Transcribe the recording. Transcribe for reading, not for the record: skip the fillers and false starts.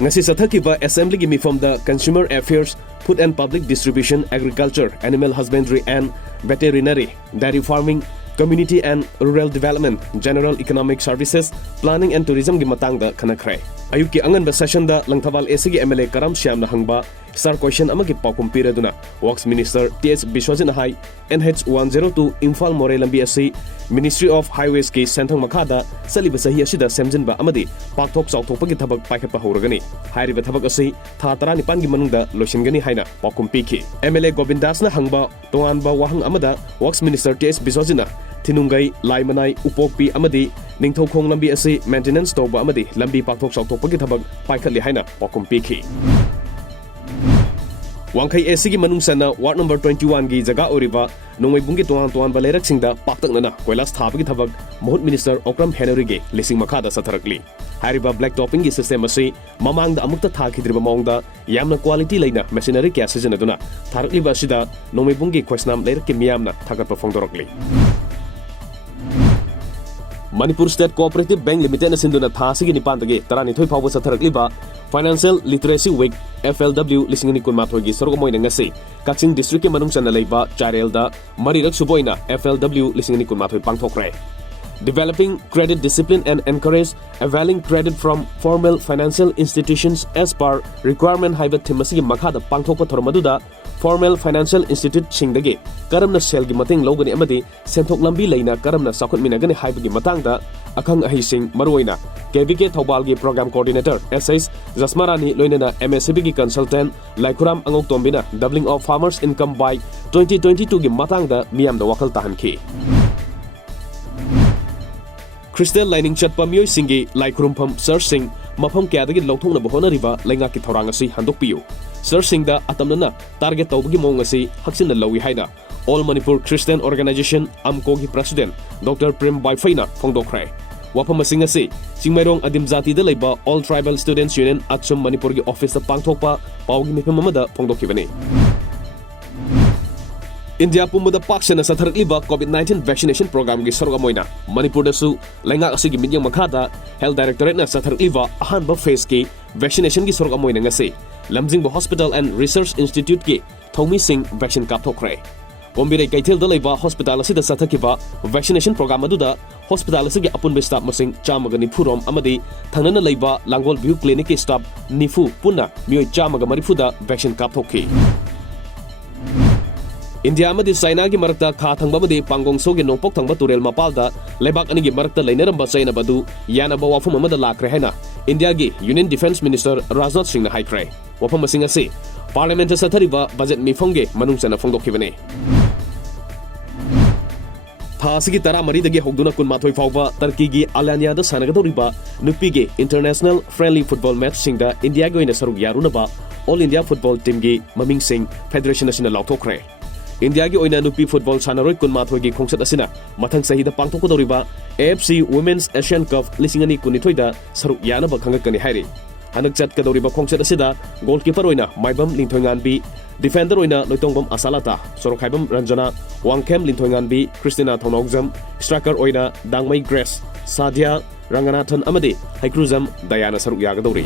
ngasi sathaki ba assembly gi mifom da consumer affairs, food and public distribution, agriculture, animal husbandry and veterinary, dairy farming, community and rural development, general economic services, planning and tourism gi matang da khanakre. Ayuk ki angan ba session da Langthawal AC gi MLA Karam Shyam na hangba star question amagi pakum piraduna Works Minister TS Biswajit hai NH 102 Imphal More Lambi asi Ministry of Highways ki senthang makhada saliba sahi asida semjinba amadi pakthok chawthokpagi thabak paikhatpa horagani hairiba thabak asi tha 19 gi manungda loisingani haina pakum piki MLA Govindas na hangba tonganba wahang amada Works Minister TS Biswajit na Tinungai Laimanai Upokpi amadi Ningthaukhong lambi asi maintenance toba amadi lambi pakthok chawthokpagi thabak paikhatli haina pakum piki Wangkai AC gi manungsana Ward number 21 gi jaga oriba nongmai bungi tuan balerak singda paktaknana koilas thabagi thabak Mohut Minister Okram Henry ge lising makhada satharakli hariba black topping gi system asi mamangda amukta thakidriba mongda yamna quality leina machinery kya sijanaduna tharakli basida nongmai bungi khosnam lerak ki miyamna thagatpa phongdorakli Manipur State Cooperative Bank Limited na sinduna thasigi nipandagi tarani thoi phawba satharakliba Financial Literacy Week FLW lisingani kunmathoi gi sorgomoina ngasi Kaching District ke manungchana leiba Charelda marirak suboina FLW lisingani kunmathoi pangthokre Developing credit discipline and encourage availing credit from formal financial institutions as per requirement haiba thimasi makhada pangthokpa thormaduda formal financial institute singdagi karamna sel gi mating logani amadi senthok lambi leina karamna sakut minagani haibagi matangda akhang ahising maruina KVK Thobal gi program coordinator SS Jasmarani loinana MSCB gi consultant Laikhuram Angok Tombina doubling of farmers income by 2022 gi matangda miyamda wakal tahanki Crystal Lining Chatpa Miyoi Singi Laikhurumpam Sir Singh mafam kyadagi lawthokna bahona riba lainga ki thorang asi handokpiyu Sir Singh da atamnana target tawbagi mong asi haksinna lawi haina All Manipur Christian Organization AMCO gi president Dr. Prem Baifaina phongdokre wapam asing asi Singmairong Adim Jati da leiba All Tribal Students Union Achum Manipur gi office da pangthokpa pawgi mifam amada phongdokibani India Pumada Paksana Satharakliba COVID-19 vaccination program gi sorgamoina Manipur da su lainga asi gi midyang makhada Health Directorate na Satharakliba ahanba phase ki vaccination gi sorgamoina ngasi Lamjingbo Hospital and Research Institute ki Thomi Singh vaccine kapthokre Bombay Kaithil da leiba hospital asida sathakiba vaccination program aduda hospital asigi apunbe staff masing chamaga nifurom amadi thangnana leiba Langol View Clinic ki staff nifu punna mioi chamaga marifuda vaccine kapthokki India amadi China gi marakta kha thangba amadi pangongso gi nongpok thangba turel mapalda lebak ani gi marakta leineramba China badu yana ba wafum amada lakre haina India gi Union Defence Minister Rajnath Singh na haikre wafum masing asi Parliament sathariba budget mifongge manungsana phongdokhibane Thasigi tara mari dagi hogduna kun mathoi fawba Turkey gi Alanya da sanagadoriba nupi gi international friendly football match singda India gi oina saruk yarunaba All India Football Team gi maming sing Federation National Lautokre India gi oina nupi football sanaroi kun mathoi gi khongsat asina mathang sahida pangtokdoriba AFC Women's Asian Cup lisingani kunithoi da saruk yana ba khangakani hairi hanak chat kadoriba khongsat asida goalkeeper oina Maibam Lingthoinganbi defender oina Loitongbam Asalata Sorokhaibam Ranjana Wangkem Lingthoinganbi Christina Thonogzam striker oina Dangmai Grace Sadia Ranganathan amadi Haikruzam Diana saruk yagadori